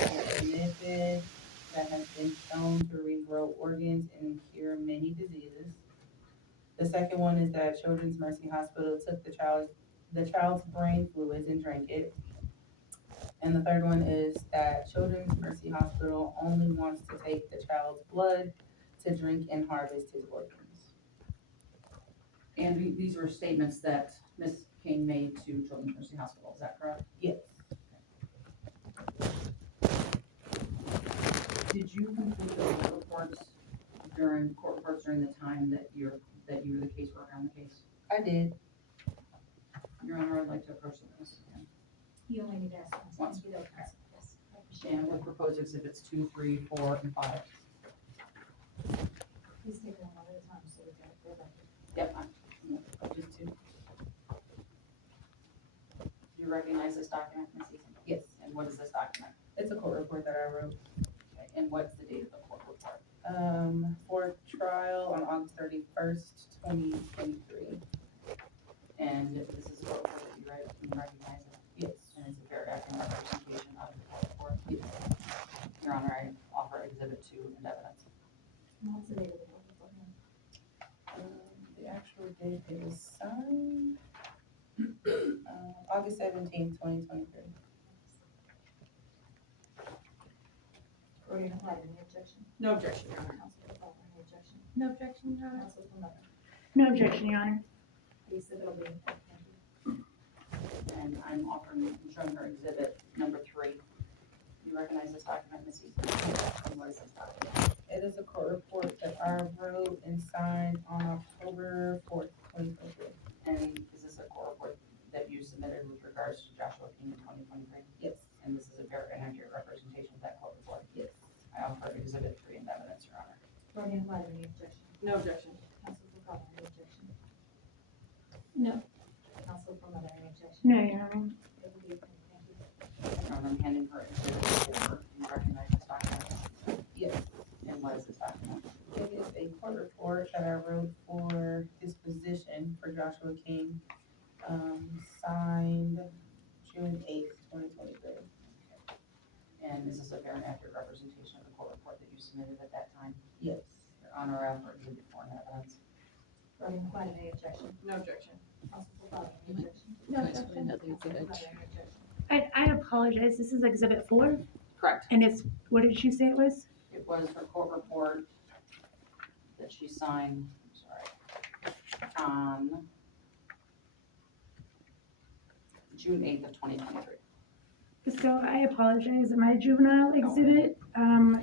a method that has been shown to regrow organs and cure many diseases. The second one is that Children's Mercy Hospital took the child's brain fluids and drank it. And the third one is that Children's Mercy Hospital only wants to take the child's blood to drink and harvest his organs. And these were statements that Ms. King made to Children's Mercy Hospital, is that correct? Yes, Did you complete the court reports during the time that you were the caseworker on the case? I did. Your Honor, I'd like to approach the witness again. You only need to ask once. Once. You don't ask. Yes. I appreciate And it. with proposed exhibits 2, 3, 4, and 5. Please take them one at a time so we can go back. Yep, just 2. Do you recognize this document, Ms. Eason? Yes, And what is this document? it's a court report that I wrote. Okay, and what's the date of the court report? For trial on August 31st, 2023. And this is a court report that you read, you recognize it? Yes. And it's a fair accurate representation of the court report? Yes. Your Honor, I offer exhibit 2 and evidence. What's the date of the court report? The actual date it was signed, August 17th, 2023. Rodina White, any objection? No objection, Your Honor. Council Capano, any objection? No objection, Your Honor. Council Plummer, No objection, Your Honor. the exhibit will be in court. Thank you. And I'm offering and showing her exhibit number 3. You recognize this document, Ms. Eason? And what is this document? It is a court report that I wrote and signed on October 4th, 2023. And is this a court report that you submitted with regards to Joshua King in 2023? Yes. And this is a fair and accurate representation of that court report? Yes. I offer exhibit 3 and evidence, Your Honor. Rodina White, any objection? No objection. Council Capano, any objection? No. Council Plummer, any objection? No, Your Honor. It will be approved. Thank you. Your Honor, I'm handing her exhibit 4. You recognize this document? Yes. And what is this document? It is a court report that I wrote for disposition for Joshua King, signed June 8th, 2023. And is this a fair and accurate representation of the court report that you submitted at that time? Yes. Your Honor, I offer exhibit 4 and evidence. Rodina White, any objection? No objection. Council Capano, any objection? No objection. Council Plummer, any objection? I apologize. This is exhibit 4, Correct. and it's, what did you say it was? It was her court report that she signed, on June 8th of 2023. So I apologize. My juvenile exhibit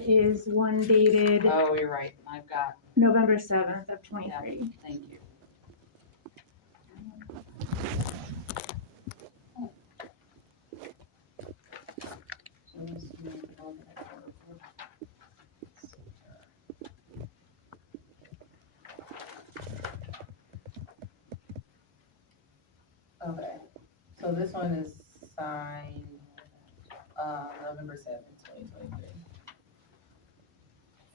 is one dated Oh, you're right. I've got, November 7th of 23. thank you. So this is the court report. Okay. So this one is signed, November 7th, 2023.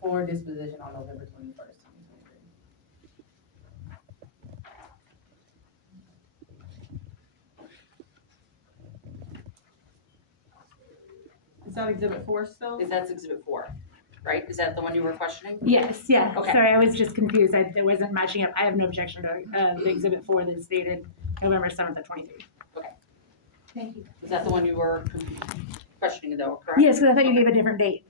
For disposition on November 21st, 2023. Is that exhibit 4 still? That's exhibit 4, right? Is that the one you were questioning? Yes, yeah. Okay. Sorry, I was just confused. It wasn't matching up. I have no objection to the exhibit 4 that's dated November 7th of 23. Thank you. Is that the one you were questioning though, correct? Yes, because I thought you gave a different date.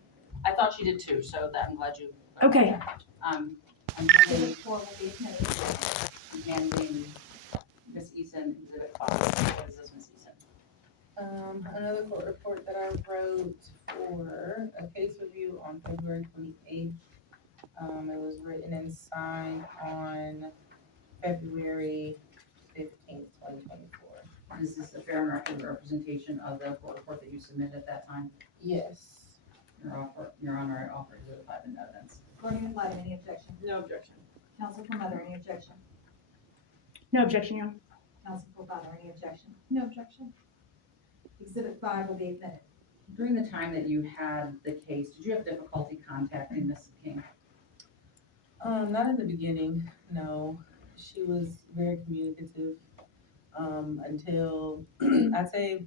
I thought she did too, so that, I'm glad you. Okay. I'm Exhibit handing, 4 will be admitted. I'm handing Ms. Eason exhibit 5. What is this, Ms. Eason? Another court report that I wrote for a case review on February 28th. It was written and signed on February 15th, 2024. Is this a fair and accurate representation of the court report that you submitted at that time? Yes. Your Honor, I offer exhibit 5 in evidence. Rodina White, any objection? No objection. Council Plummer, any objection? No objection, Your Honor. Council Capano, any objection? No objection. Exhibit 5 will be admitted. During the time that you had the case, did you have difficulty contacting Ms. King? Not in the beginning, no. She was very communicative, until, I'd say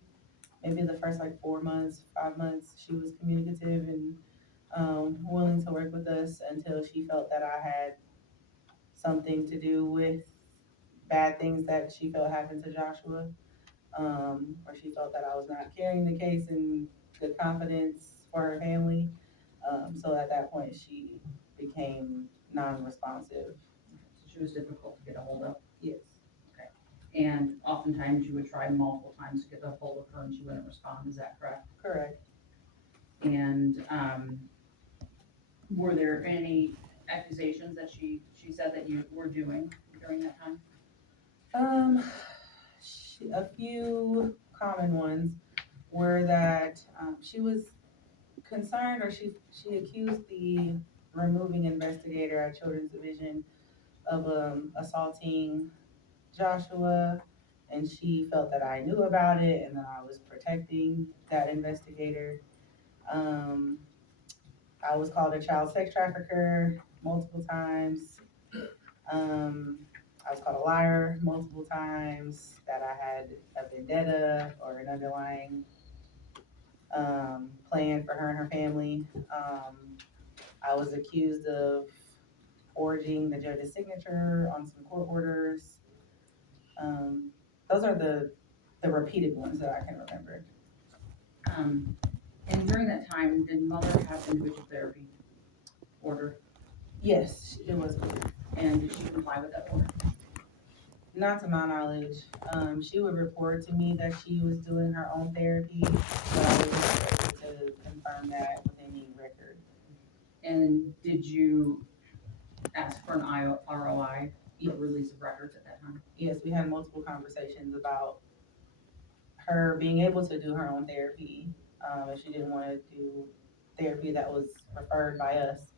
maybe the first like 4 months, 5 months, she was communicative and willing to work with us until she felt that I had something to do with bad things that she felt happened to Joshua. Or she felt that I was not carrying the case in good confidence for her family. So at that point, she became non-responsive. So she was difficult to get a hold of. Yes, And oftentimes you would try multiple times to get a hold of her and she wouldn't respond, is that correct? correct. And, were there any accusations that she said that you were doing during that time? A few common ones were that she was concerned, or she accused the removing investigator at Children's Division of assaulting Joshua, and she felt that I knew about it and that I was protecting that investigator. I was called a child sex trafficker multiple times. I was called a liar multiple times, that I had a vendetta or an underlying plan for her and her family. I was accused of forging the judge's signature on some court orders. Those are the repeated ones that I can remember. And during that time, did mother have individual therapy order? Yes, it was. And did she comply with that order? Not to my knowledge. She would report to me that she was doing her own therapy, but I was not able to confirm that with any record. And did you ask for an ROI, release of records at that time? Yes, we had multiple conversations about her being able to do her own therapy, if she didn't want to do therapy that was referred by us.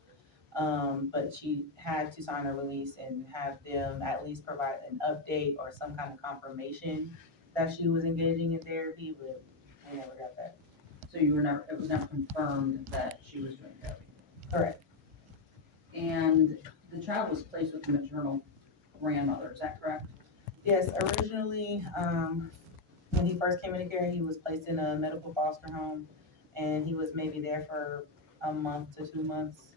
But she had to sign a release and have them at least provide an update or some kind of confirmation that she was engaging in therapy, but we never got that. So it was never confirmed that she was doing therapy? Correct. And the child was placed with the maternal grandmother, is that correct? Yes, originally, when he first came into care, he was placed in a medical foster home, and he was maybe there for a month to 2 months.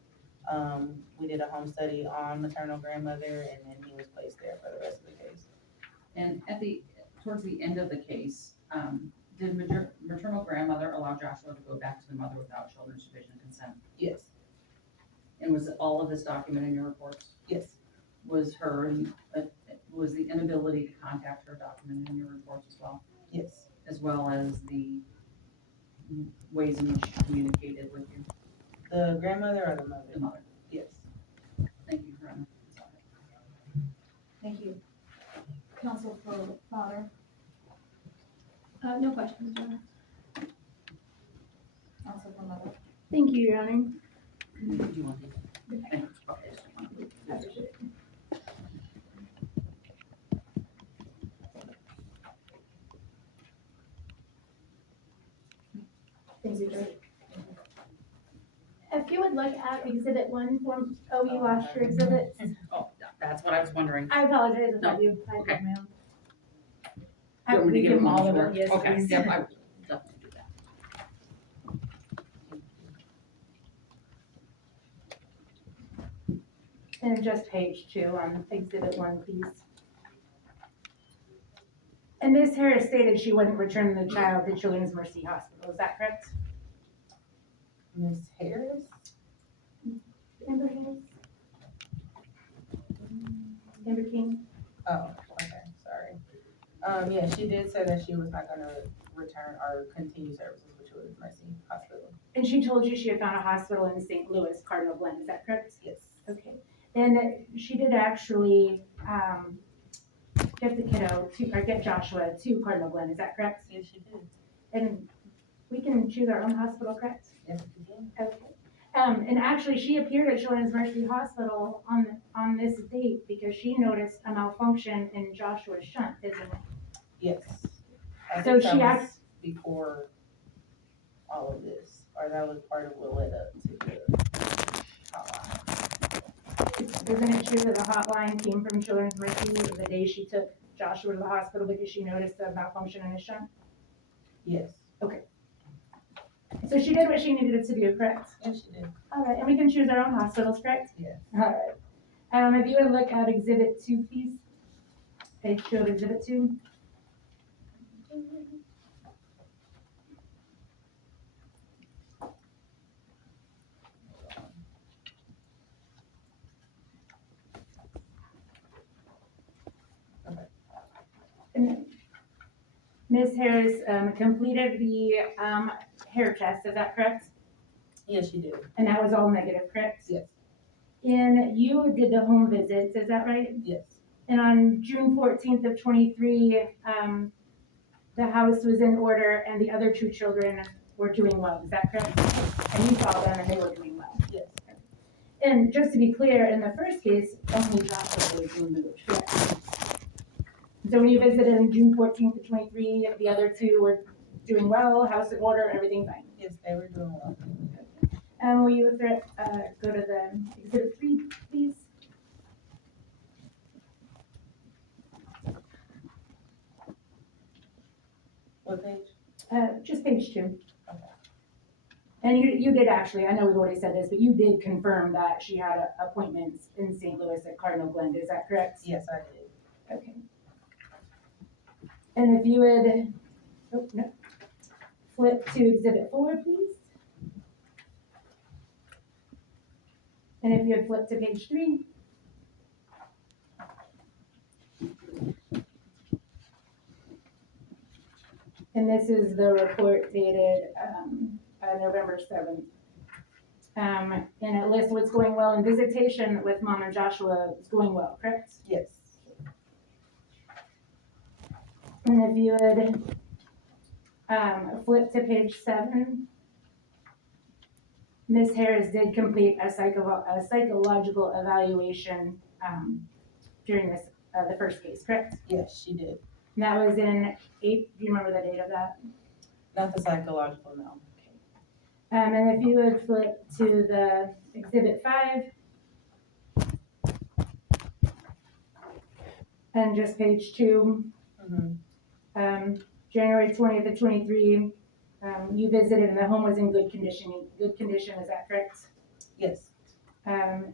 We did a home study on maternal grandmother, and then he was placed there for the rest of the case. And towards the end of the case, did maternal grandmother allow Joshua to go back to the mother without children's division consent? Yes, And was all of this documented in your reports? yes, Was was the inability to contact her documented in your reports as well? yes. As well as the ways in which she communicated with you, The grandmother or the the mother? mother? Yes. Thank you, Brenda. Thank you. Counsel for father, No questions, Your Honor. counsel for mother. Thank you, Your Honor. Do you want these? Thank you. Okay, so you want these? I appreciate it. Thank you, Judge. If you would look at Exhibit 1, Form, you lost your exhibit. Oh, that's what I was wondering. I apologize if I No, do. I okay. did my own. You want me to We give give them all of to them, her? yes, Okay, please. yep, I will definitely do that. And just page 2 on Exhibit 1, please. And Ms. Harris stated she wouldn't return the child to Children's Mercy Hospital. Is that correct? Miss Harris? Amber Harris? Amber King? Oh, okay, sorry. Yeah, she did say that she was not gonna return or continue services with Children's Mercy Hospital. And she told you she had found a hospital in St. Louis, Cardinal Glen. Is that correct? Yes. Okay. And she did actually get the kiddo or get Joshua to Cardinal Glen. Is that correct? Yes, she did. And we can choose our own hospital, correct? Yes, she did. Okay. And actually, she appeared at Children's Mercy Hospital on this date because she noticed a malfunction in Joshua's shunt, isn't it? Yes. I So think that she was asked- before all of this, or that was part of what led up to the hotline. Isn't it true that the hotline came from Children's Mercy the day she took Joshua to the hospital because she noticed a malfunction in his shunt? Yes. So she did what she needed to do, correct? Yes, she did. All right, and we can choose our own hospitals, correct? Yes. All right. If you would look at exhibit 2, please. Page 2 of exhibit 2. And Ms. Harris completed the hair test, is that correct? Yes, she did. And that was all negative, correct? Yes. And you did the home visits, is that right? Yes. And on June 14th of 23, the house was in order and the other 2 children were doing well, is that correct? And you saw them and they were doing well. Yes. And just to be clear, in the first case, only Joshua was removed, correct? So when you visited on June 14th of 23, the other 2 were doing well, house in order, everything fine? Yes, they were doing well. Will you go to the exhibit 3, please? What page? Just page 2. Okay. And you did actually, I know we've already said this, but you did confirm that she had appointments in St. Louis at Cardinal Glen, is that correct? Yes, I did. Okay. And if you would, oh, no. Flip to exhibit 4, please. And if you would flip to page 3. And this is the report dated November 7th. And it lists what's going well in visitation with Mom and Joshua is going well, correct? Yes. And if you would flip to page 7. Ms. Harris did complete a psychological evaluation during this the first case, correct? Yes, she did. And that was in 8, do you remember the date of that? Not the psychological, no. And if you would flip to the exhibit 5. And just page 2. Mm-hmm. January 20th of 23, you visited and the home was in good condition, is that correct? Yes. And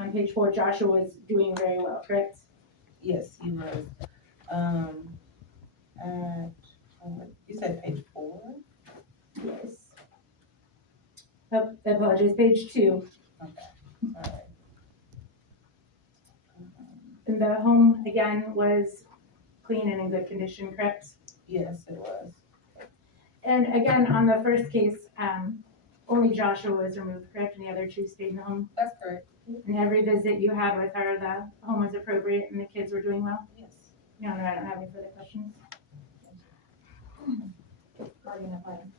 on page 4, Joshua was doing very well, correct? Yes, he was. You said page 4? Yes. Oh, I apologize, page 2. Okay, alright. And the home, again, was clean and in good condition, correct? Yes, it was. And again, on the first case, only Joshua was removed, correct? And the other 2 stayed in the home? That's correct. And every visit you had with her, the home was appropriate and the kids were doing well? Yes. No, I don't have any further questions. Guardian ad litem.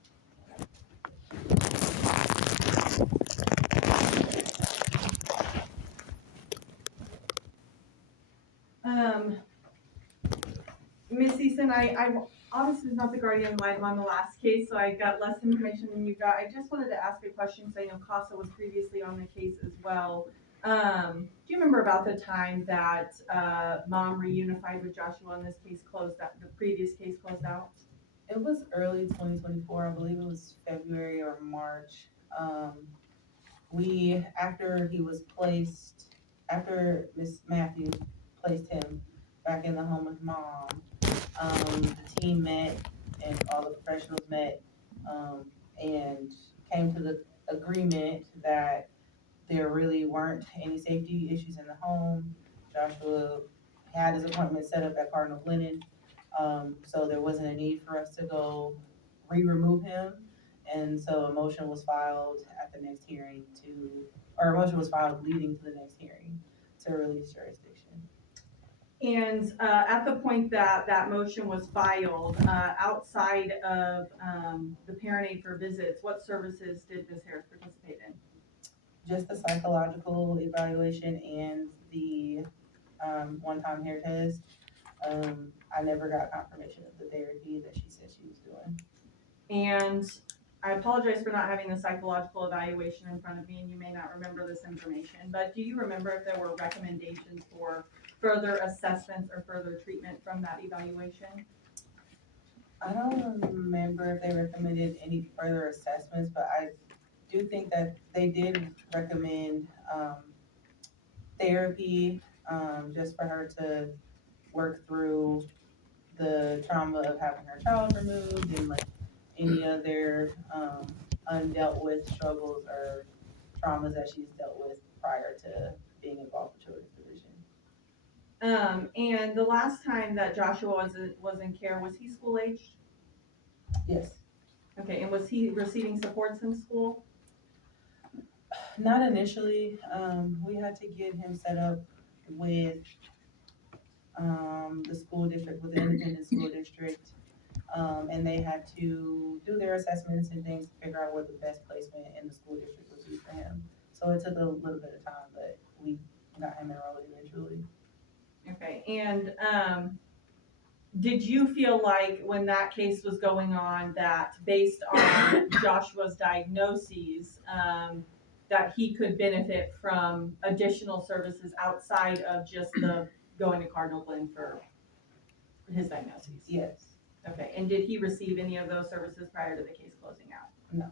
Ms. Eason, I obviously was not the guardian ad litem on the last case, so I got less information than you got. I just wanted to ask a question, because I know CASA was previously on the case as well. Do you remember about the time that Mom reunified with Joshua and this case closed out, the previous case closed out? It was early 2024, I believe it was February or March. After Miss Matthews placed him back in the home with Mom, the team met and all the professionals met, and came to the agreement that there really weren't any safety issues in the home. Joshua had his appointment set up at Cardinal Glennon, so there wasn't a need for us to go re-remove him. And so a motion was filed at the next hearing a motion was filed leading to the next hearing to release jurisdiction. And at the point that that motion was filed, outside of the parent aid for visits, what services did Ms. Harris participate in? Just the psychological evaluation and the one-time hair test. I never got confirmation of the therapy that she said she was doing. And I apologize for not having the psychological evaluation in front of me, and you may not remember this information, but do you remember if there were recommendations for further assessments or further treatment from that evaluation? I don't remember if they recommended any further assessments, but I do think that they did recommend, therapy, just for her to work through the trauma of having her child removed and like any other, undealt with struggles or traumas that she's dealt with prior to being involved with Children's Division. And the last time that Joshua was in care, was he school aged? Yes. Okay, and was he receiving supports in school? Not initially. We had to get him set up with, the school district, with the independent school district. And they had to do their assessments and things to figure out what the best placement in the school district would be for him. So it took a little bit of time, but we got him enrolled eventually. Okay, and, did you feel like when that case was going on that based on Joshua's diagnoses, that he could benefit from additional services outside of just the going to Cardinal Glen for his diagnoses? Yes. Okay, and did he receive any of those services prior to the case closing out? No.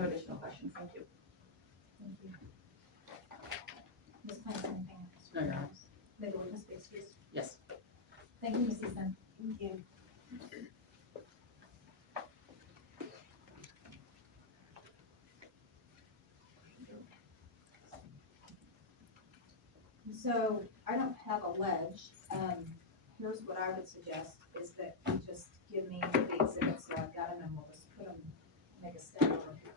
No additional questions, thank you. Thank you. Ms. Plant, anything else? No, Your Honor. May the witness be excused. Yes. Thank you, Ms. Easton. Thank you. So I don't have alleged, here's what I would suggest is that you just give me the exhibits, so I've got them and we'll just put them, make a step over here.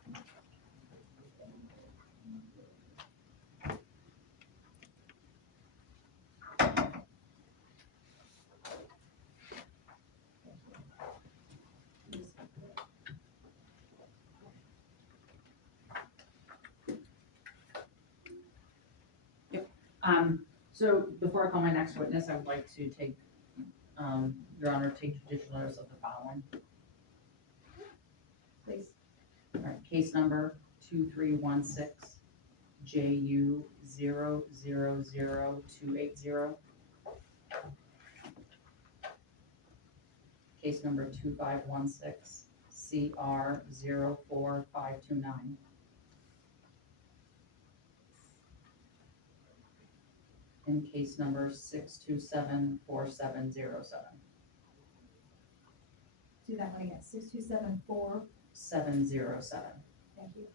So before I call my next witness, I would like to take, Your Honor, take judicial notice of the following. Please. All right, case number 2316 JU 000280. Case number 2516 CR 04529. And case number 6274707. Do that one again, 6274, 707. thank you.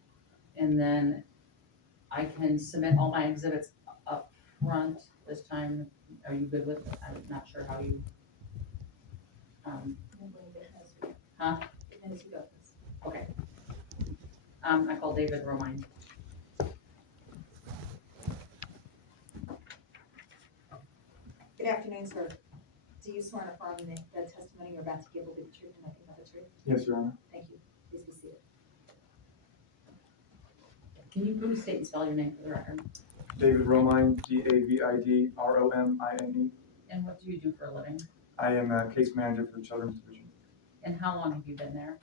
And then I can submit all my exhibits up front this time. Are you good with it? I'm not sure how you, And when you get those, we go. Huh? And then as you go, please. okay. I call David Romine. Good afternoon, sir. Do you swear and affirm that the testimony you're about to give will be the truth and nothing but the truth? Yes, Your Honor. Thank you. Please be seated. Can you please state and spell your name for the record? David Romine, DavidRomine. And what do you do for a living? I am a case manager for the Children's Division. And how long have you been there?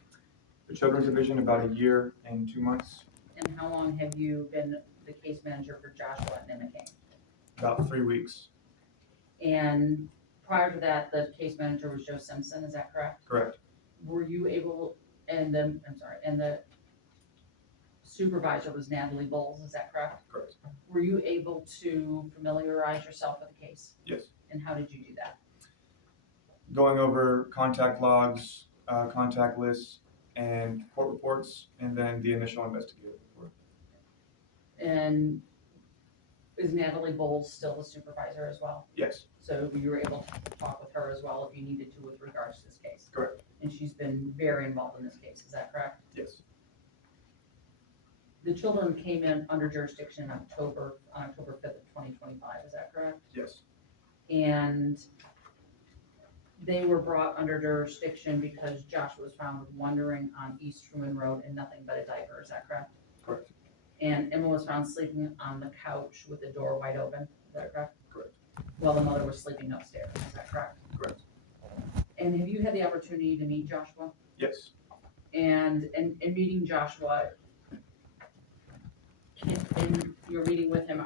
The Children's Division, about a year and 2 months, And how long have you been the case manager for Joshua and Emma King? about 3 weeks. And prior to that, the case manager was Joe Simpson, is that correct? Correct. Were you able, and the supervisor was Natalie Bowles, is that correct? Correct. Were you able to familiarize yourself with the case? Yes. And how did you do that? Going over contact logs, contact lists, and court reports, and then the initial investigative report. And is Natalie Bowles still the supervisor as well? Yes. So you were able to talk with her as well if you needed to with regards to this case? Correct. And she's been very involved in this case, is that correct? Yes. The children came in under jurisdiction on October 5th of 2025, is that correct? Yes. And they were brought under jurisdiction because Joshua was found wandering on East Truman Road in nothing but a diaper, is that correct? Correct. And Emma was found sleeping on the couch with the door wide open, is that correct? Correct. While the mother was sleeping upstairs, is that correct? Correct. And have you had the opportunity to meet Joshua? Yes. And in meeting Joshua, in your meeting with him,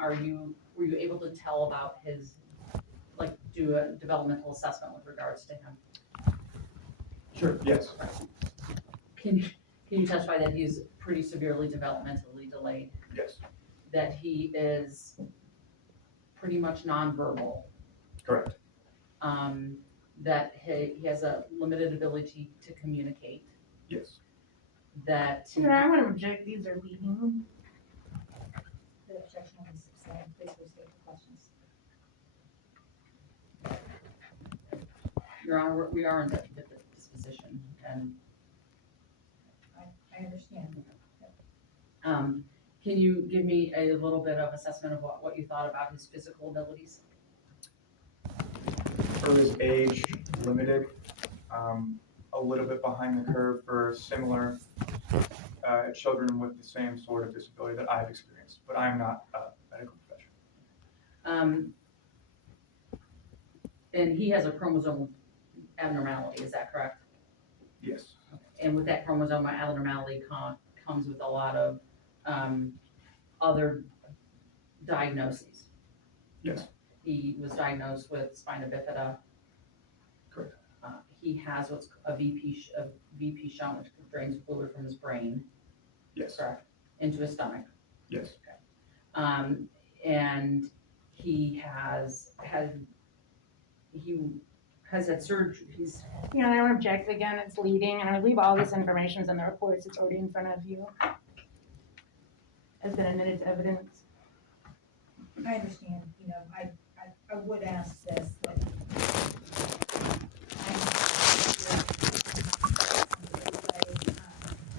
were you able to tell about his, like, do a developmental assessment with regards to him? Sure, yes, Can you testify that he's pretty severely developmentally delayed? yes, That he is pretty much nonverbal? correct, That he has a limited ability to communicate? yes. That, I want to object, these are leading. The objection will be sustained, please restate the questions. Your Honor, we are in disposition, and, I understand. can you give me a little bit of assessment of what you thought about his physical abilities? For his age, limited, a little bit behind the curve for similar children with the same sort of disability that I've experienced, but I'm not a medical professional. And he has a chromosomal abnormality, is that correct? Yes, And with that chromosome abnormality comes with a lot of, other diagnoses. yes, He was diagnosed with spina bifida. correct, He has what's a VP shunt, which drains fluid from his brain, yes, correct, into his stomach. yes, And he has had surgery, You know, I want to object again, it's leading, and I believe all this information is in the reports, it's already in front of you. Has been admitted to evidence. I understand, you know, I would ask this, that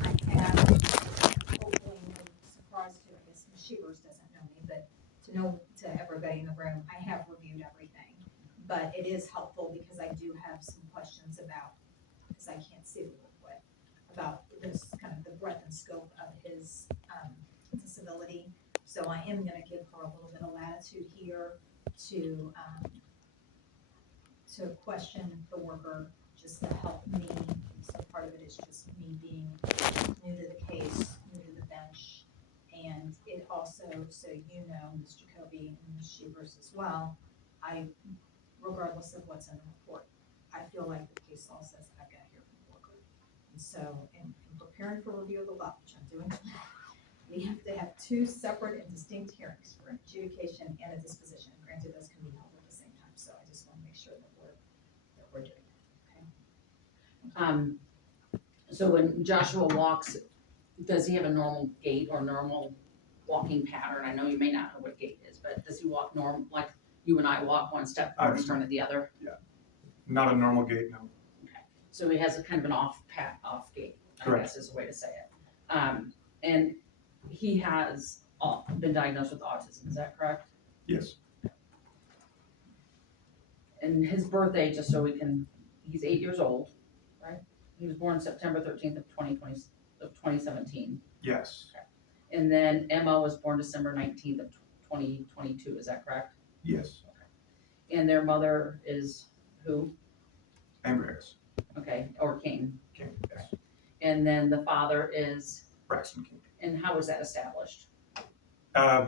I have, hopefully, no surprise to, I guess, Ms. Shevers doesn't know me, but to everybody in the room, I have reviewed everything. But it is helpful because I do have some questions about, because I can't see the report, about this kind of the breadth and scope of his, disability. So I am gonna give her a little bit of latitude here to question the worker, just to help me. So part of it is just me being new to the case, new to the bench. And it also, so you know, Ms. Jacoby and Ms. Shevers as well, regardless of what's in the report, I feel like the case law says that I've got to hear from the worker. And so in preparing for review of the law, which I'm doing tonight, we have to have two separate and distinct hearings for adjudication and a disposition. Granted, those can be held at the same time, so I just want to make sure that we're doing that, okay? So when Joshua walks, does he have a normal gait or normal walking pattern? I know you may not know what gait is, but does he walk normal, like you and I walk one step I forward in front of the other? not a normal gait, no, So he has a kind of an off gait, I Correct. guess is the way to say it. And he has been diagnosed with autism, is that correct? yes, And his birthday, just so he's 8 years old, right? He was born September 13th of 2017. yes, And then Emma was born December 19th of 2022, is that correct? yes, And their mother is who? Amber Harris, Okay, or King. King, yes, And then the father is, Braxton King. and how was that established?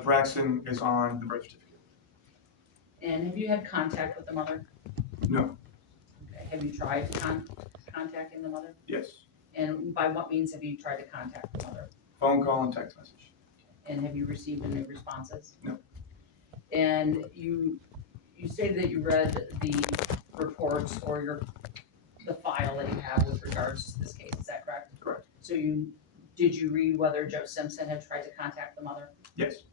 Braxton is on the birth certificate. And have you had contact with the mother? No, Okay, have you tried contacting the mother? yes, And by what means have you tried to contact the mother? phone call and text message. And have you received any responses? No. And you stated that you read the reports or the file that you have with regards to this case, is that correct? Correct. So did you read whether Joe Simpson had tried to contact the mother? Yes,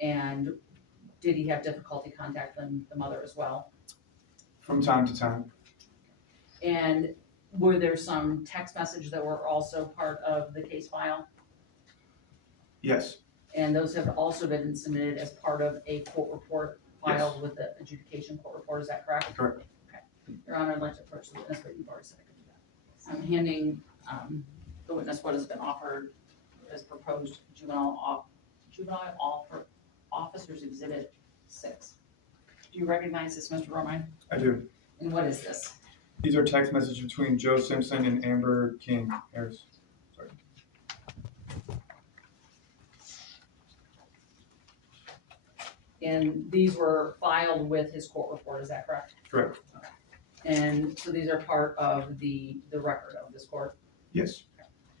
And did he have difficulty contacting the mother as well? from time to time, And were there some text messages that were also part of the case file? yes, And those have also been submitted as part of a court report filed with the adjudication court report, is that correct? correct. Okay. Your Honor, I'd like to approach the witness, but you've already said I could do that. I'm handing the witness what has been offered as proposed juvenile officers exhibit 6. Do you recognize this, Mr. Romine? I do. And what is this? These are text messages between Joe Simpson and Amber King Harris. Sorry. And these were filed with his court report, is that correct? Correct. And so these are part of the record of this court, Yes,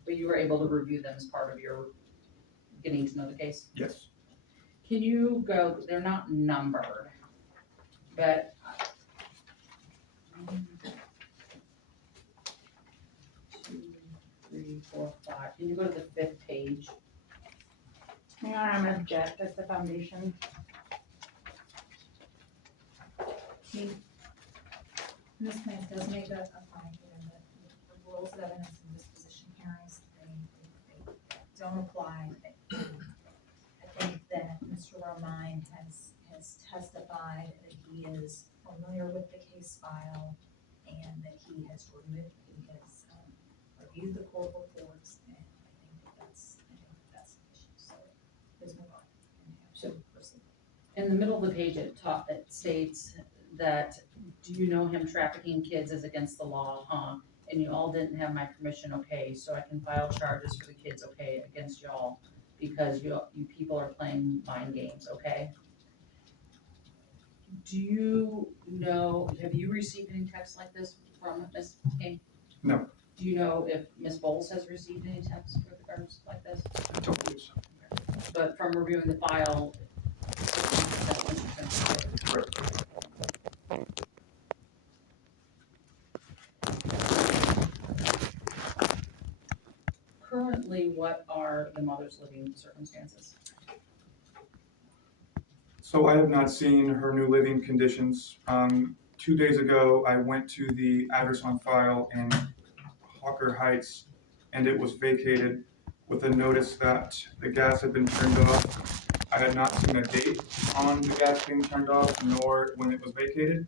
but you were able to review them as part of your getting to know the case? yes. Can you go, they're not numbered, but. 2, 3, 4, 5. Can you go to the 5th page? Hang on, I'm gonna object, that's the foundation. Ms. Plant does make a point, you know, that the rules of evidence and disposition hearings, they don't apply. I think that Mr. Romine has testified that he is familiar with the case file and that he has reviewed the court reports, and I think that's an issue, so please move on. And you have to proceed. In the middle of the page, it states that, do you know him trafficking kids is against the law, huh? And you all didn't have my permission, okay, so I can file charges for the kids, okay, against y'all, because you people are playing mind games, okay? Do you know, have you received any texts like this from Ms. King? No. Do you know if Ms. Bowles has received any texts with regards like this? I don't believe so. But from reviewing the file, that's what she's been saying. Correct. Currently, what are the mother's living circumstances? So I have not seen her new living conditions. 2 days ago, I went to the address on file in Hawker Heights, and it was vacated with a notice that the gas had been turned off. I had not seen a date on the gas being turned off, nor when it was vacated.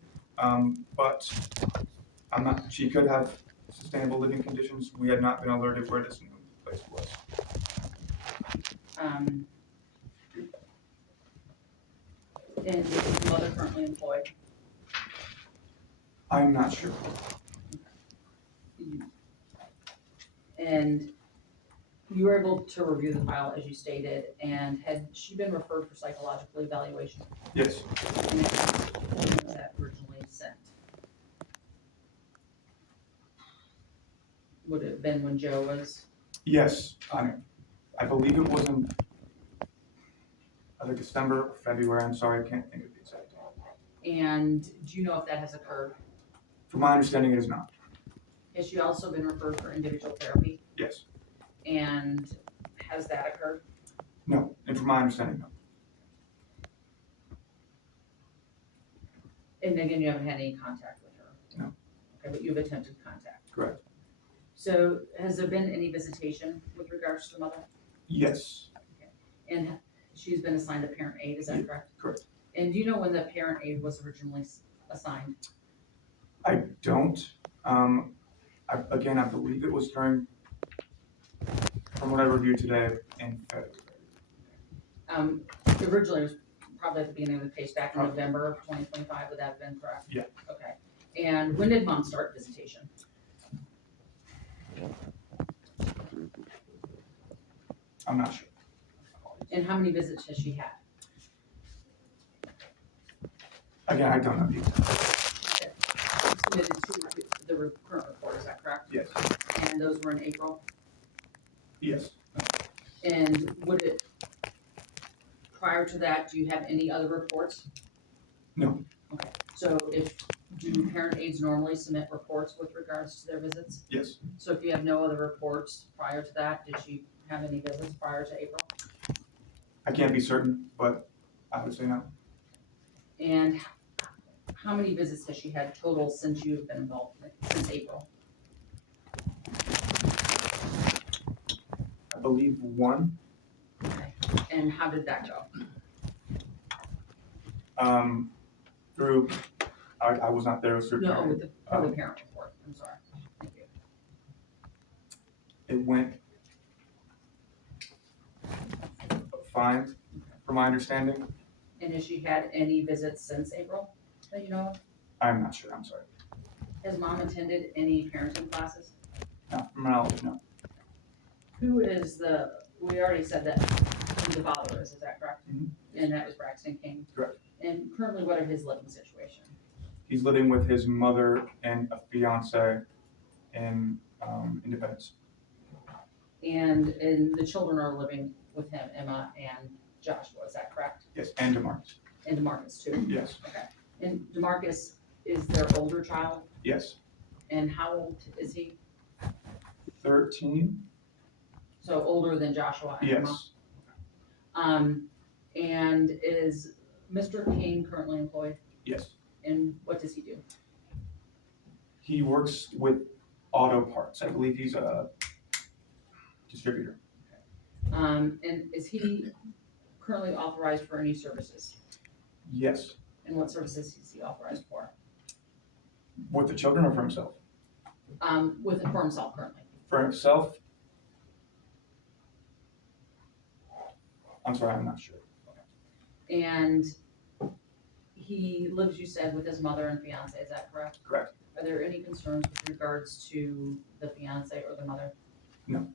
But she could have sustainable living conditions. We had not been alerted where this new place was. And is the mother currently employed? I'm not sure. And you were able to review the file as you stated, and had she been referred for psychological evaluation? Yes, And when was that originally sent? Would it have been when Joe was? yes. I believe it was in either December or February. I'm sorry, I can't think of the exact date. And do you know if that has occurred? From my understanding, it is not. Has she also been referred for individual therapy? Yes. And has that occurred? No, and from my understanding, no. And again, you haven't had any contact with her? No. Okay, but you've attempted contact? Correct. So has there been any visitation with regards to the mother? Yes, And she's been assigned a parent aide, is that correct? correct. And do you know when the parent aide was originally assigned? I don't. Again, I believe it was from what I reviewed today in February. Originally, it was probably at the beginning of the case, back in Okay. November of 2025, would that have been correct? Yeah. Okay. And when did mom start visitation? I'm not sure. And how many visits has she had? Again, I don't know the exact. Submitted to the current report, is that correct? Yes, And those were in April? yes. And would it, prior to that, do you have any other reports? No. Okay, so do parent aides normally submit reports with regards to their visits? Yes. So if you have no other reports prior to that, did she have any visits prior to April? I can't be certain, but I would say no. And how many visits has she had total since you've been involved, since April? I believe one. Okay, and how did that go? Through, I was not there, it was through. No, parent. with the parent report, I'm sorry, thank you. It went fine, from my understanding. And has she had any visits since April that you know of? I'm not sure, I'm sorry. Has mom attended any parenting classes? No, from my knowledge, no. Who is we already said that who the father is that correct? Mhm. And that was Braxton King? Correct. And currently, what are his living situation? He's living with his mother and a fiance in Independence. And the children are living with him, Emma and Joshua, is that correct? Yes, and DeMarcus. And Demarcus too? Yes, And Demarcus is their older child, yes. and how old is he? 13? So older than Joshua and Emma? Yes, And is Mr. King currently employed, yes. and what does he do? He works with auto parts. I believe he's a distributor. And is he currently authorized for any services? Yes. And what services is he authorized for? With the children or for himself? For himself currently. For himself? I'm sorry, I'm not sure. And he lives, you said, with his mother and fiance, is that correct? Correct. Are there any concerns with regards to the fiance or the mother? No.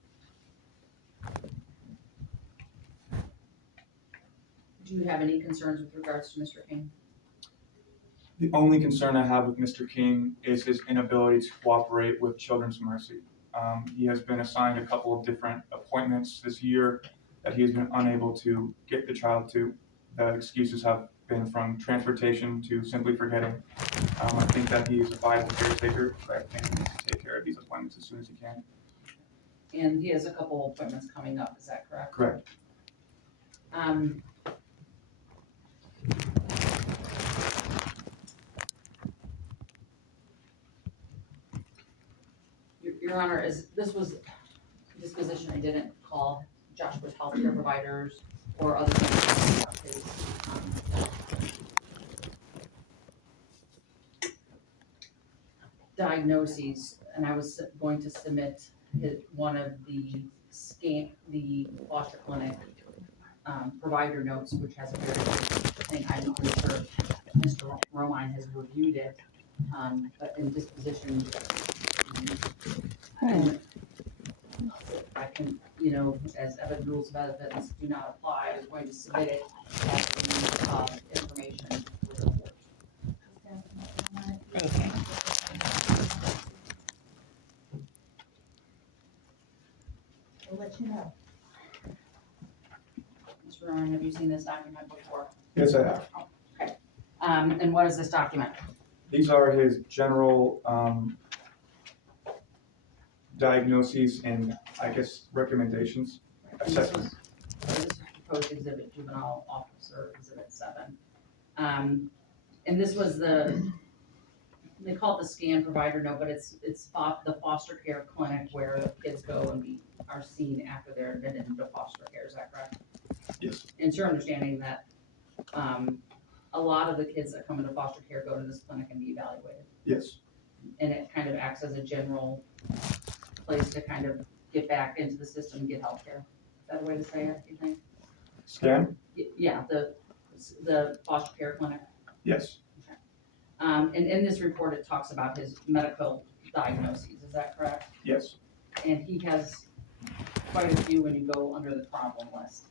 Do you have any concerns with regards to Mr. King? The only concern I have with Mr. King is his inability to cooperate with Children's Mercy. He has been assigned a couple of different appointments this year that he has been unable to get the child to. The excuses have been from transportation to simply forgetting. I think that he is a viable caretaker, but I think he needs to take care of these appointments as soon as he can. And he has a couple appointments coming up, is that correct? Correct. Your Honor, this was this position, I didn't call Joshua's healthcare providers or other things about his, diagnoses, and I was going to submit one of the foster clinic, provider notes, which has a very good thing. I'm not really sure if Mr. Romine has reviewed it, but in disposition, I can, as Evan rules of evidence do not apply, I was going to submit it as the, information for the board. Okay. We'll let you know. Mr. Ryan, have you seen this document before? Yes, I have. And what is this document? These are his general diagnoses and, I guess, recommendations, And this assessments. was proposed exhibit juvenile officer exhibit 7. And this was they call it the scan provider note, but it's the foster care clinic where the kids go and are seen after they're admitted into foster care, is that correct? Yes, And it's your understanding that, a lot of the kids that come into foster care go to this clinic and be evaluated? yes, And it kind of acts as a general place to kind of get back into the system and get healthcare. Is that a way to say it, you think? scan, Yeah, the foster care clinic. yes, And in this report, it talks about his medical diagnoses, is that correct? yes, And he has quite a few when you go under the problem list.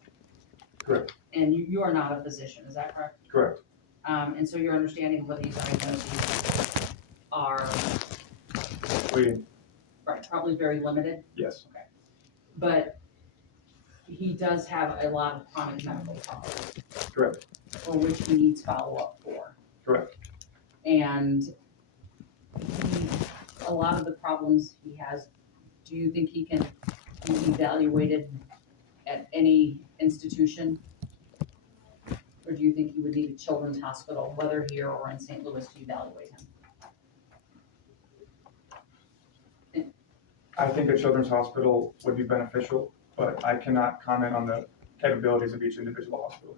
Correct. And you are not a physician, is that correct? correct, And so your understanding of what these diagnoses are, waiting, right, probably very limited, yes, but he does have a lot of chronic medical problems correct, for which he needs follow-up for. correct. And a lot of the problems he has, do you think he can be evaluated at any institution? Or do you think he would need a children's hospital, whether here or in St. Louis, to evaluate him? I think a children's hospital would be beneficial, but I cannot comment on the capabilities of each individual hospital.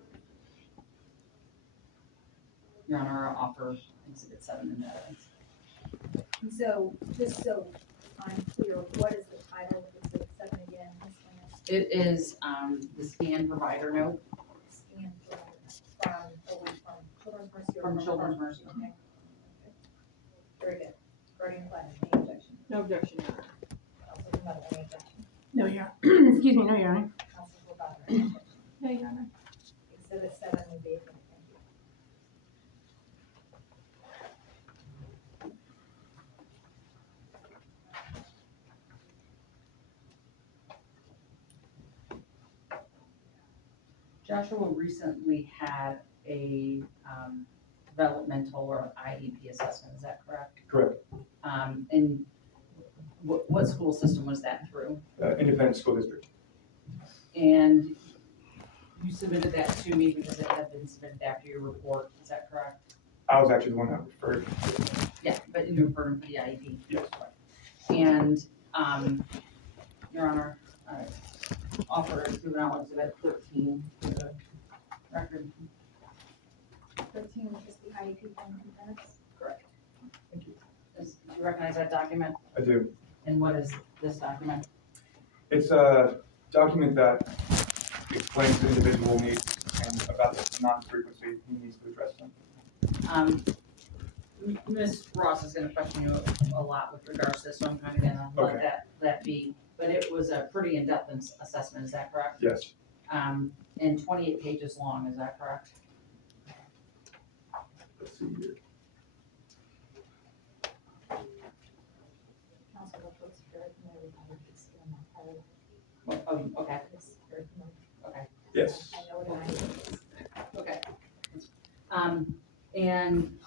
Your Honor, I'll offer exhibit 7 in the evidence. And so, just so I'm clear, what is the title of exhibit 7 again? This one is It is, the scan provider note scanned from Children's Mercy or from Children's Mercy. Okay. Very good. Guardian Planning, any objection? No objection, Your Councilor Mother, any objection? No, Your, excuse me, no, Your Honor. Councilor Butler, any objection? No, Your Honor. Exhibit 7 will be approved. Thank you. Joshua recently had a developmental or IEP assessment, is that correct? Correct. And what school system was that through? Independent school district. And you submitted that to me because it had been submitted after your report, is that correct? I was actually the one that referred. Yeah, but you referred him for the IEP. Yes. And, Your Honor, I offer juvenile exhibit 13 for the record. 13, which is the IEP plan comparison. Correct. Thank you. Do you recognize that document? I do. And what is this document? It's a document that explains the individual needs and about the non-frequency he needs to address them. Ms. Ross is gonna question you a lot with regards to this, so I'm kinda gonna let Okay. that be. But it was a pretty in-depth assessment, is that correct? Yes. And 28 pages long, is that correct? Let's see here. Council reports very familiar with how it's done that part of it. Oh, okay, It's very familiar. Yes. I know what I is. okay. And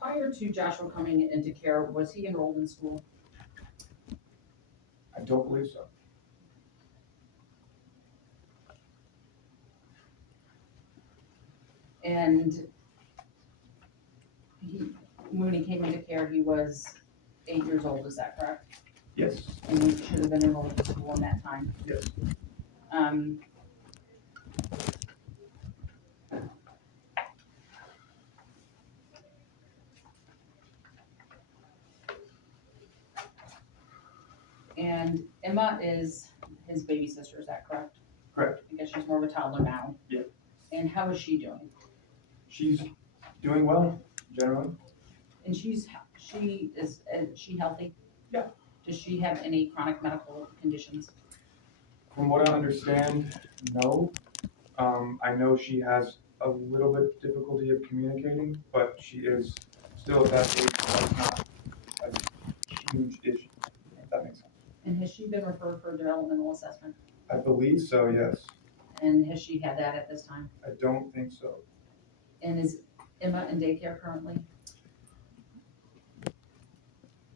prior to Joshua coming into care, was he enrolled in school? I don't believe so. And when he came into care, he was 8 years old, is that correct? Yes. And he should have been enrolled in school in that time? Yes. And Emma is his baby sister, is that correct? Correct. I guess she's more of a toddler now. Yeah. And how is she doing? She's doing well, generally. And she healthy? Yeah. Does she have any chronic medical conditions? From what I understand, no. I know she has a little bit difficulty of communicating, but she is still at that age, so it's not a huge issue, if that makes sense. And has she been referred for developmental assessment? I believe so, yes. And has she had that at this time? I don't think so. And is Emma in daycare currently?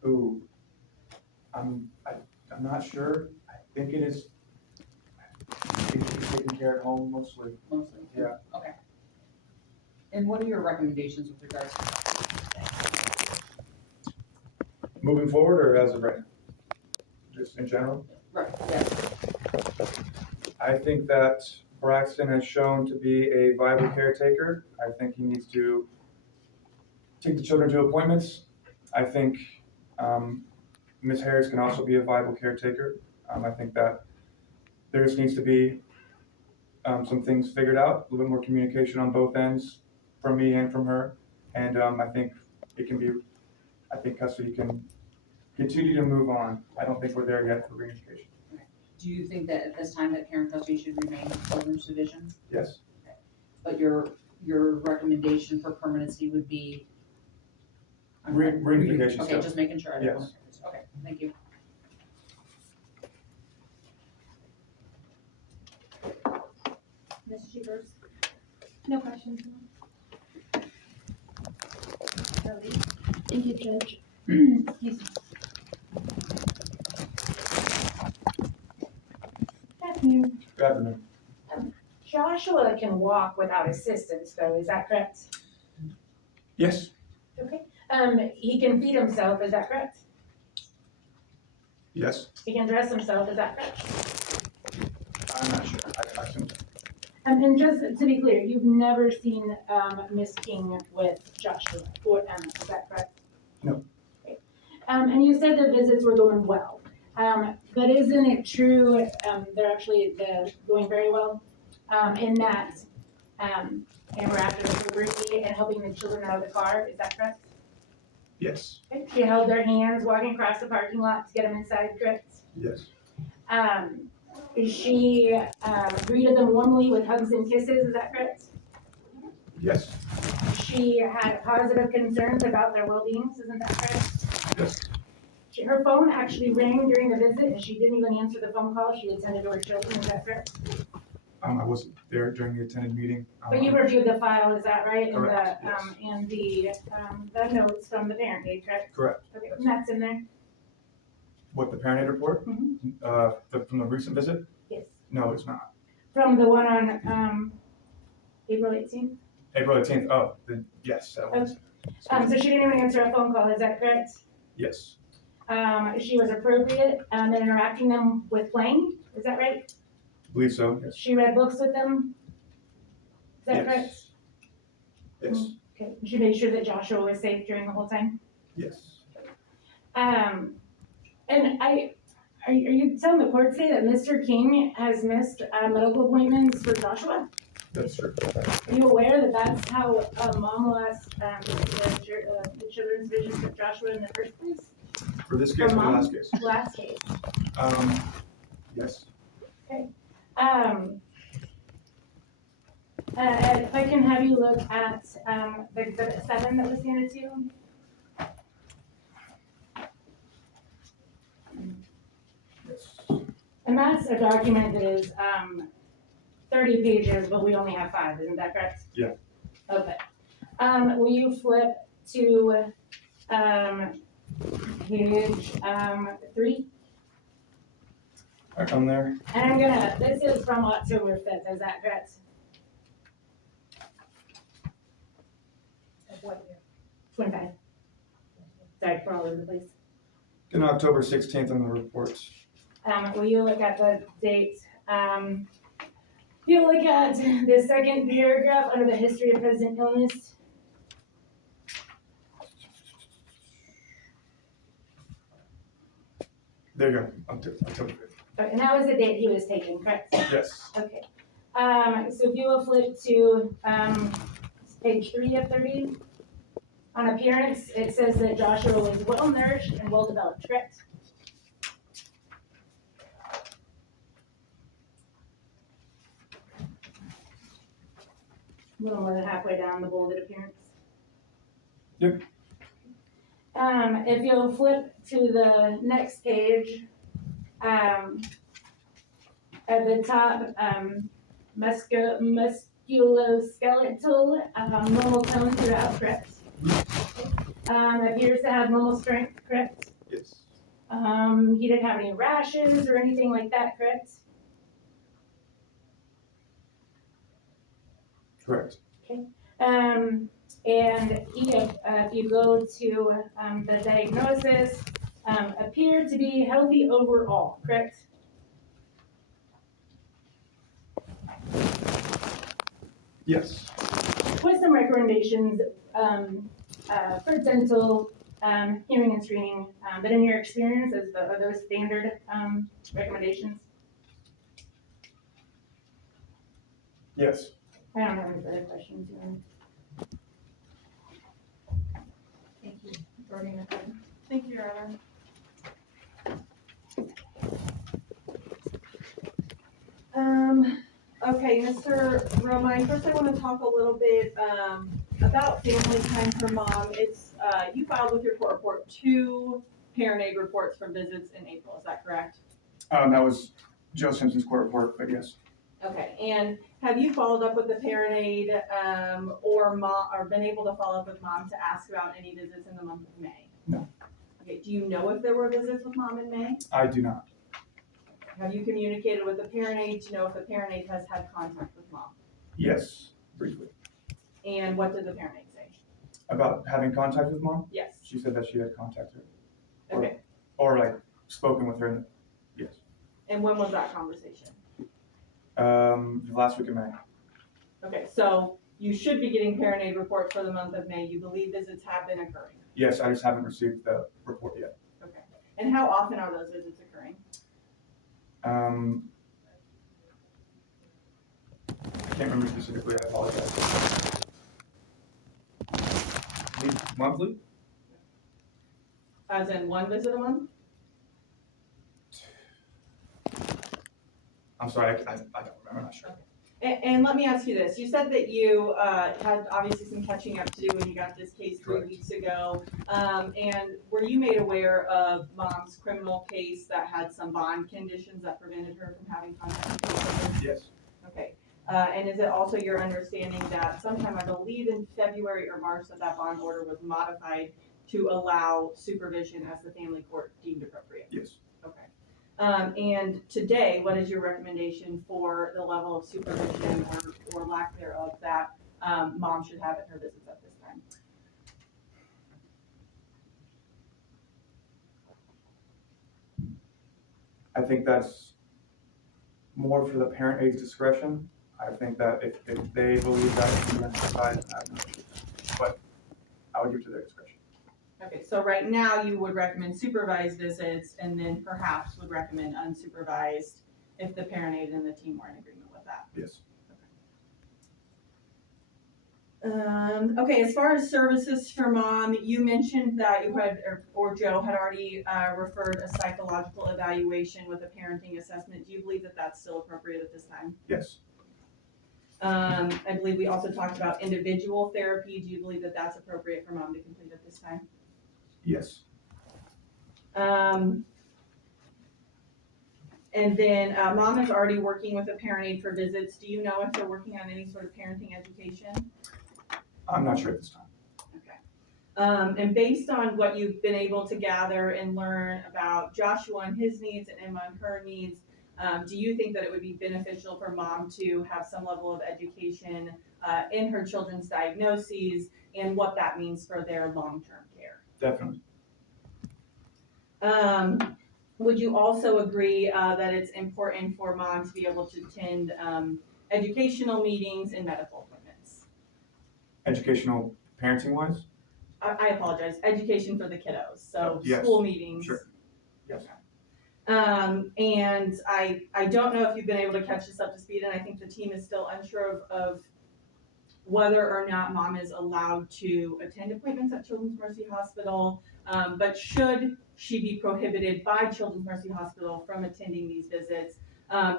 Ooh, I'm not sure. I think it is. I think she's taking care at home mostly. Mostly? Yeah. Okay. And what are your recommendations with regards to Moving forward or as of right now? Just in general? Right, yes. I think that Braxton has shown to be a viable caretaker. I think he needs to take the children to appointments. I think Ms. Harris can also be a viable caretaker. I think that there just needs to be some things figured out, a little bit more communication on both ends from me and from her. And I think it can be, I think custody can continue to move on. I don't think we're there yet for reunification. Do you think that at this time that parent custody should remain in children's division? Yes. But your recommendation for permanency would be? Reunification Okay, still. just making sure. I didn't Yes. wanna- Okay, thank you. Ms. Chevers? No questions. Jody? Thank you, Judge. Excuse me. Good afternoon. Good afternoon. Joshua can walk without assistance, though, is that correct? Yes. Okay. He can feed himself, is that correct? Yes. He can dress himself, is that correct? I'm not sure. I assume. And just to be clear, you've never seen Miss King with Joshua or Emma, is that correct? No. Okay. And you said the visits were going well, but isn't it true, they're going very well? In that, they were after the delivery and helping the children out of the car, is that correct? Yes. Okay. She held their hands walking across the parking lot to get them inside, correct? Yes. She greeted them warmly with hugs and kisses, is that correct? Yes. She had positive concerns about their well-beings, isn't that correct? Yes. Her phone actually rang during the visit and she didn't even answer the phone call, she attended to her children, is that correct? I wasn't there during the attended meeting. But you reviewed the file, is that right? And Correct, the, yes. and the notes from the parent aid, correct? Correct. Okay, and that's in there? What, the parent aid report? Mhm. From the recent visit? Yes. No, it's not. From the one on, April 18th? April 18th, oh, yes, that was. So she didn't even answer a phone call, is that correct? Yes, She was appropriate, in interacting them with playing, is that right? believe so, yes. She read books with them? Is that Yes. correct? Yes, Okay, she made sure that Joshua was safe during the whole time? yes. And are you telling the court today that Mr. King has missed, medical appointments for Joshua? That's true. Are you aware that that's how, mom lost, the children's vision for Joshua in the first place? For this case or the Mom? last case? Last case. Yes. If I can have you look at, the exhibit 7 that was handed to you. Yes. And that's a document that is, 30 pages, but we only have 5, isn't that correct? Yeah. Okay. Will you flip to, page, 3? I'm there. And this is from October 5th, is that correct? Of what year? 25. Sorry for all over the place. In October 16th on the reports. Will you look at the date? You look at the second paragraph under the history of present illness. There you go, October 5th. And that was the date he was taken, correct? Yes. Okay. So if you will flip to, page 3 of 30. On appearance, it says that Joshua was well nourished and well developed, correct? A little more than halfway down the bolded appearance. Yep. If you'll flip to the next page, at the top, musculoskeletal, normal tone throughout, correct? Appears to have normal strength, correct? Yes. He didn't have any rashes or anything like that, correct? Correct. And he, if you go to, the diagnosis, appeared to be healthy overall, correct? Yes. With some recommendations, for dental, hearing and screening, but in your experience, are those standard, recommendations? Yes. I don't have any further questions, Thank you. Burning it down. Thank you, Your Honor. Okay, Mr. Romine, first I want to talk a little bit, about family time for mom. It's, you filed with your court report 2 parent aid reports from visits in April, is that correct? That was Joe Simpson's court report, but yes. Okay, and have you followed up with the parent aid, or mom, or been able to follow up with mom to ask about any visits in the month of May? No. Okay, do you know if there were visits with mom in May? I do not. Have you communicated with the parent aid to know if the parent aid has had contact with mom? Yes, briefly. And what did the parent aid say? About having contact with mom? Yes. She said that she had contacted her. Okay, Or like spoken with her. Yes. and when was that conversation? Last week of May. Okay, so you should be getting parent aid reports for the month of May. You believe visits have been occurring? Yes, I just haven't received the report yet. Okay. And how often are those visits occurring? I can't remember specifically, I apologize. Monthly? As in one visit a month? I'm sorry, I don't remember, I'm not sure. And let me ask you this, you said that you, had obviously some catching up to do when you got this case 3 Correct. weeks ago. And were you made aware of mom's criminal case that had some bond conditions that prevented her from having contact with her? Yes. Okay, And is it also your understanding that sometime, I believe in February or March, that bond order was modified to allow supervision as the family court deemed appropriate? Yes. Okay. And today, what is your recommendation for the level of supervision or lack thereof that mom should have at her visits at this time? I think that's more for the parent aid's discretion. I think that if they believe that it's been justified, I have no issue with that. But I would give to their discretion. Okay, so right now you would recommend supervised visits and then perhaps would recommend unsupervised if the parent aid and the team were in agreement with that. Yes. Okay, as far as services for mom, you mentioned that you had, or Joe had already referred a psychological evaluation with a parenting assessment. Do you believe that that's still appropriate at this time? Yes. I believe we also talked about individual therapy. Do you believe that that's appropriate for mom to complete at this time? Yes. And then mom is already working with a parent aid for visits. Do you know if they're working on any sort of parenting education? I'm not sure at this time. Okay. And based on what you've been able to gather and learn about Joshua and his needs and Emma and her needs, do you think that it would be beneficial for mom to have some level of education in her children's diagnoses and what that means for their long-term care? Definitely. Would you also agree that it's important for mom to be able to attend educational meetings and medical appointments? Educational parenting wise? I apologize, education for the kiddos, so Yes, school meetings. sure. Yes. And I don't know if you've been able to catch this up to speed, and I think the team is still unsure of whether or not mom is allowed to attend appointments at Children's Mercy Hospital, but should she be prohibited by Children's Mercy Hospital from attending these visits,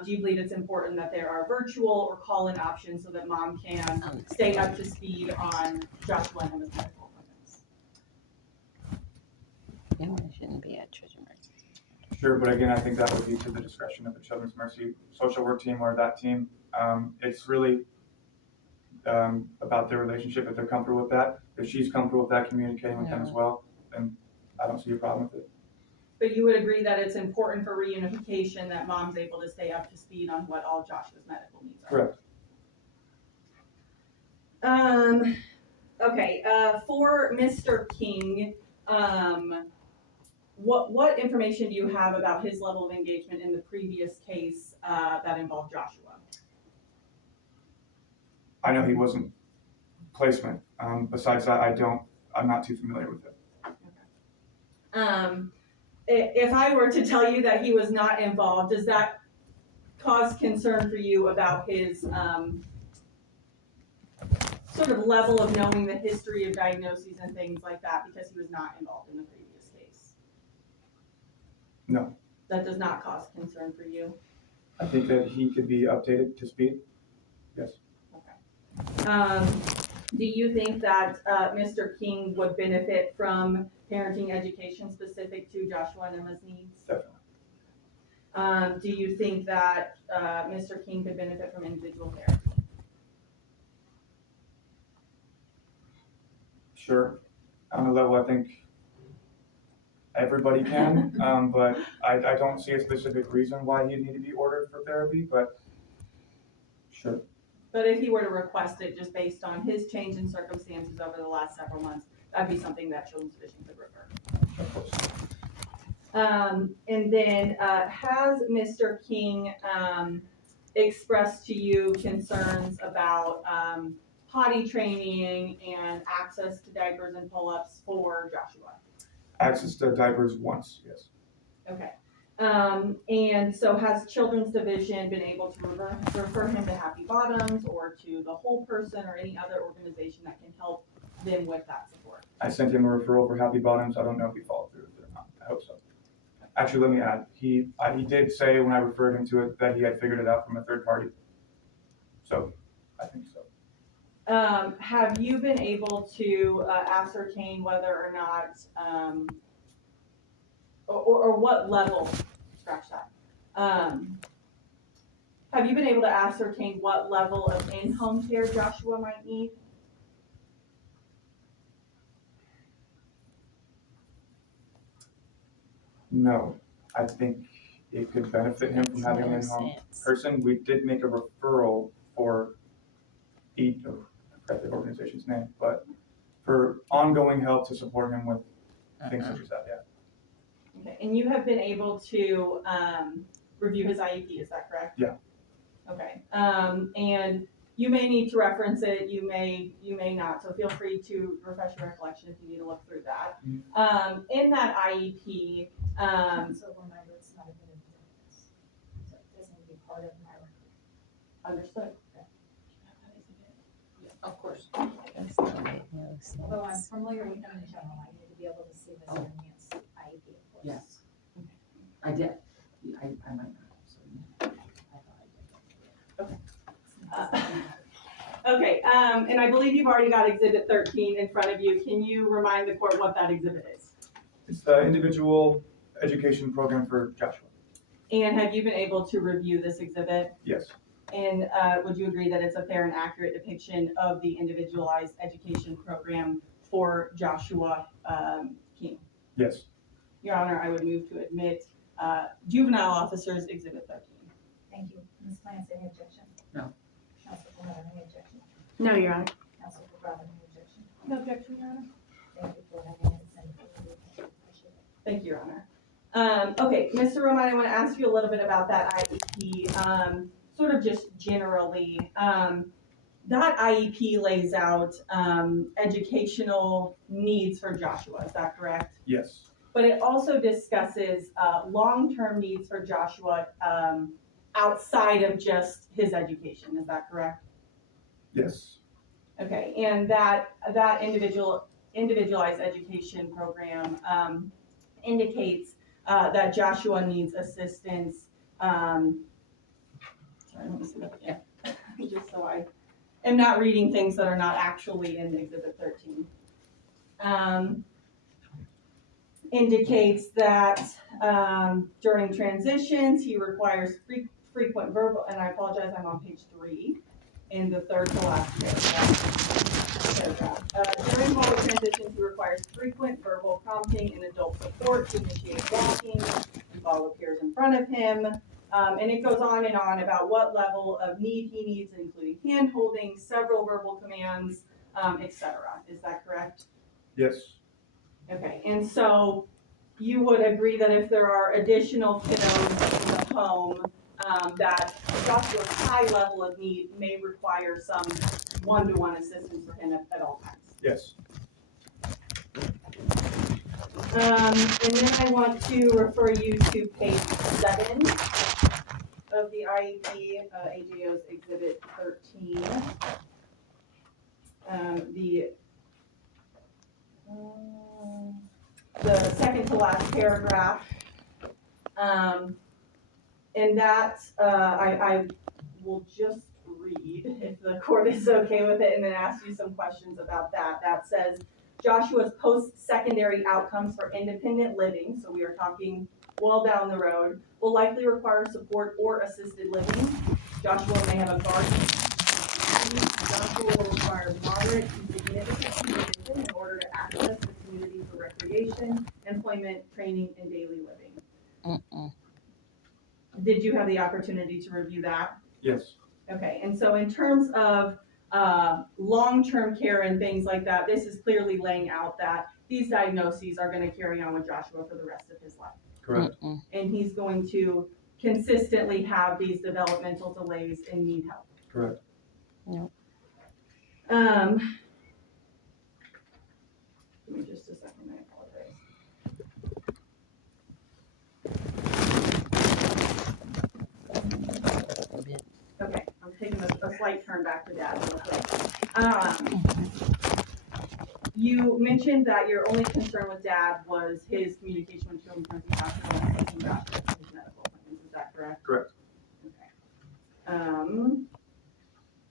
do you believe it's important that there are virtual or call-in options so that mom can stay up to speed on Joshua and Emma's medical appointments? No, it shouldn't be at Children's Mercy. Sure, but again, I think that would be to the discretion of the Children's Mercy social work team or that team. It's really about their relationship, if they're comfortable with that. If she's comfortable with that, communicating with them as well, then I don't see a problem with it. But you would agree that it's important for reunification that mom's able to stay up to speed on what all Joshua's medical needs are? Correct. Okay, for Mr. King, what information do you have about his level of engagement in the previous case, that involved Joshua? I know he wasn't placement. Besides that, I'm not too familiar with it. If I were to tell you that he was not involved, does that cause concern for you about his, sort of level of knowing the history of diagnoses and things like that because he was not involved in the previous case? No. That does not cause concern for you? I think that he could be updated to speed. Yes. Do you think that Mr. King would benefit from parenting education specific to Joshua and Emma's needs? Definitely. Do you think that Mr. King could benefit from individual therapy? Sure. On a level, I think everybody can, but I don't see a specific reason why he'd need to be ordered for therapy, but sure. But if he were to request it just based on his change in circumstances over the last several months, that'd be something that Children's Vision could refer. Of course. And then, has Mr. King expressed to you concerns about potty training and access to diapers and pull-ups for Joshua? Access to diapers once, yes. Okay. And so has Children's Division been able to refer him to Happy Bottoms or to the Whole Person or any other organization that can help them with that support? I sent him a referral for Happy Bottoms. I don't know if he followed through with it or not. I hope so. Actually, let me add, he did say when I referred him to it that he had figured it out from a third party. So, I think so. Have you been able to ascertain whether or not, or what level, scratch that, Have you been able to ascertain what level of in-home care Joshua might need? No, I think it could benefit him from having an in-home person. We did make a referral for I forgot the organization's name, but for ongoing help to support him with things such as that, yeah. Okay, and you have been able to, review his IEP, is that correct? Yeah. Okay, and you may need to reference it, you may not, so feel free to refresh your recollection if you need to look through that. In that IEP, So reminder, it's not admitted to this. So it doesn't need to be part of my record. understood. Of course. Although I'm familiar with them in general, I need to be able to see this Oh. enhanced IEP, of course. Yes. I did. I might not. So I thought I did. Okay, and I believe you've already got exhibit 13 in front of you, can you remind the court what that exhibit is? It's the individual education program for Joshua. And have you been able to review this exhibit? Yes, And would you agree that it's a fair and accurate depiction of the individualized education program for Joshua King? yes, Your Honor, I would move to admit juvenile officers exhibit 13. Thank you. Ms. Lance, any objection? No. Council Blumer, any objection? No, Your Honor. Council Robin, any objection? No objection, Your Honor. Thank you for having it sent forward. Appreciate it. Thank you, Your Honor. Okay, Mr. Roman, I want to ask you a little bit about that IEP, sort of just generally. That IEP lays out educational needs for Joshua, is that correct? yes, But it also discusses long-term needs for Joshua outside of just his education, is that correct? yes, Okay, and that individualized education program indicates that Joshua needs assistance. Sorry, let me see that again. Just so I am not reading things that are not actually in Exhibit 13. Indicates that during transitions, he requires frequent verbal, and I apologize, I'm on page 3 in the third to last paragraph. During hallway transitions, he requires frequent verbal prompting and adult support to initiate walking and follow peers in front of him. And it goes on and on about what level of need he needs, including hand holding, several verbal commands, etc. Is that correct? yes, Okay, and so you would agree that if there are additional kiddos in the home, that Joshua's high level of need may require some one-to-one assistance for him at all times. yes. And then I want to refer you to page 7 of the IEP, AJO's Exhibit 13. The second to last paragraph. And that, I will just read, if the court is okay with it, and then ask you some questions about that. That says, Joshua's post-secondary outcomes for independent living, so we are talking well down the road, will likely require support or assisted living. Joshua may have a guardian. Joshua will require moderate to significant supervision in order to access the community for recreation, employment, training, and daily living. Did you have the opportunity to review that? Yes, Okay, and so in terms of long-term care and things like that, this is clearly laying out that these diagnoses are going to carry on with Joshua for the rest of his life. correct. And he's going to consistently have these developmental delays and need help. Correct. Give me just a second, I apologize. Okay, I'm taking a slight turn back to dad real quick. You mentioned that your only concern with dad was his communication with Children's Mercy Hospital and taking Joshua to his medical appointments, is that correct? Correct. Okay.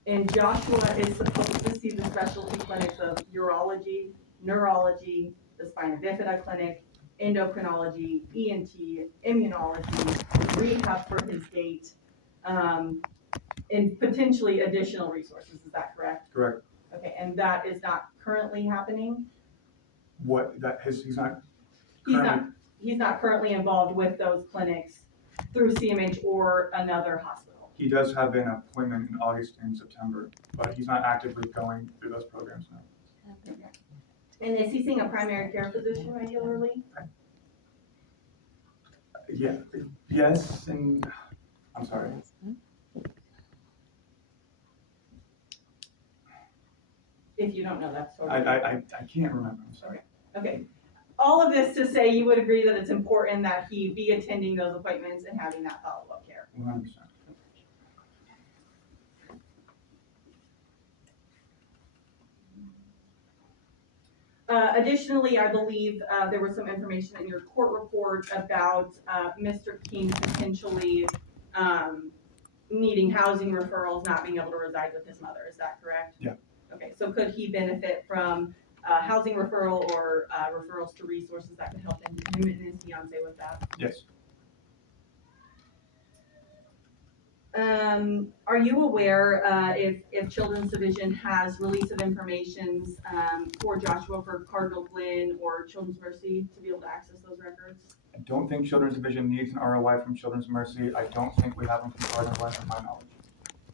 And Joshua is supposed to see the specialty clinics of urology, neurology, the spina bifida clinic, endocrinology, ENT, immunology, rehab for his gait. and potentially additional resources, is that correct? Correct. Okay, and that is not currently happening? He's not He's not, currently, he's not currently involved with those clinics through CMH or another hospital? he does have an appointment in August and September, but he's not actively going through those programs now. And is he seeing a primary care physician regularly? Yeah, yes, and, I'm sorry. If you don't know, that's sort I of. can't remember, I'm sorry. Okay. All of this to say you would agree that it's important that he be attending those appointments and having that follow-up care. 100%. Additionally, I believe there was some information in your court report about Mr. King potentially needing housing referrals, not being able to reside with his mother. Is that correct? Yeah. Okay, so could he benefit from housing referral or referrals to resources that could help him and his fiance with that? Yes, Are you aware if Children's Division has release of information for Joshua for Cardinal Glen or Children's Mercy to be able to access those records? I don't think Children's Division needs an ROI from Children's Mercy. I don't think we have them from Cardinal Glen, to my knowledge.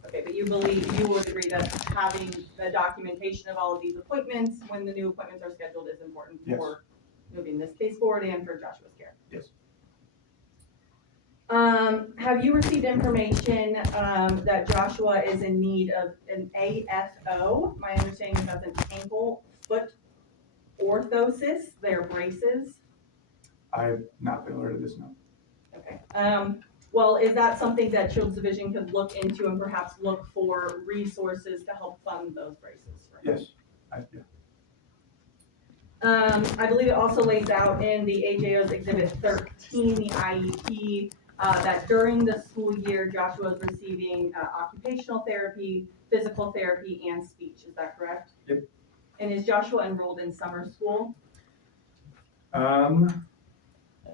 Okay, but you would agree that having the documentation of all of these appointments, when the new appointments are scheduled, is important Yes. for moving this case forward and for Joshua's care? Yes. Have you received information, that Joshua is in need of an AFO? My understanding is that's an ankle foot orthosis, they're braces. I've not been alerted to this, no. Okay. Well, is that something that Children's Division could look into and perhaps look for resources to help fund those braces? for him? Yes, yeah. I believe it also lays out in the AJO's Exhibit 13, the IEP, that during the school year, Joshua is receiving occupational therapy, physical therapy, and speech. Is that correct? Yep. And is Joshua enrolled in summer school?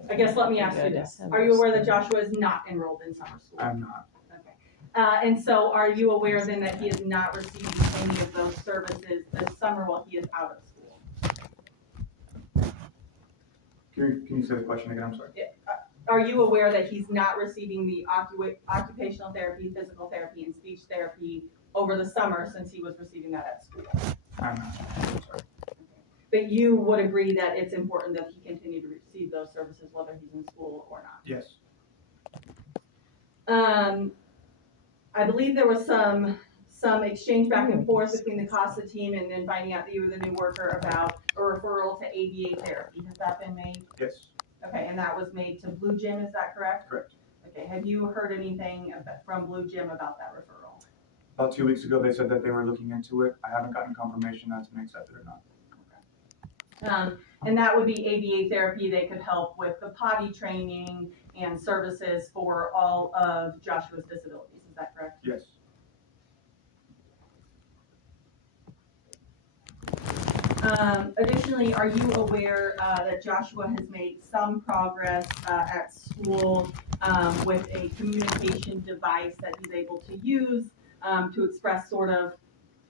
I guess let me ask you this. Are you aware that Joshua is not enrolled in summer school? I'm not. Okay. And so are you aware then that he is not receiving any of those services this summer while he is out of school? Can you say the question again? I'm sorry. Are you aware that he's not receiving the occupational therapy, physical therapy, and speech therapy over the summer since he was receiving that at school? I'm not. I'm sorry. But you would agree that it's important that he continue to receive those services whether he's in school or not? Yes. I believe there was some exchange back and forth between the CASA team and then finding out that you were the new worker about a referral to ABA therapy. Has that been made? Yes. Okay, and that was made to Blue Gym, is that correct? Correct. Okay, have you heard anything from Blue Gym about that referral? About 2 weeks ago, they said that they were looking into it. I haven't gotten confirmation that's been accepted or not. And that would be ABA therapy. They could help with the potty training and services for all of Joshua's disabilities. Is that correct? Yes. Additionally, are you aware that Joshua has made some progress at school with a communication device that he's able to use to express sort of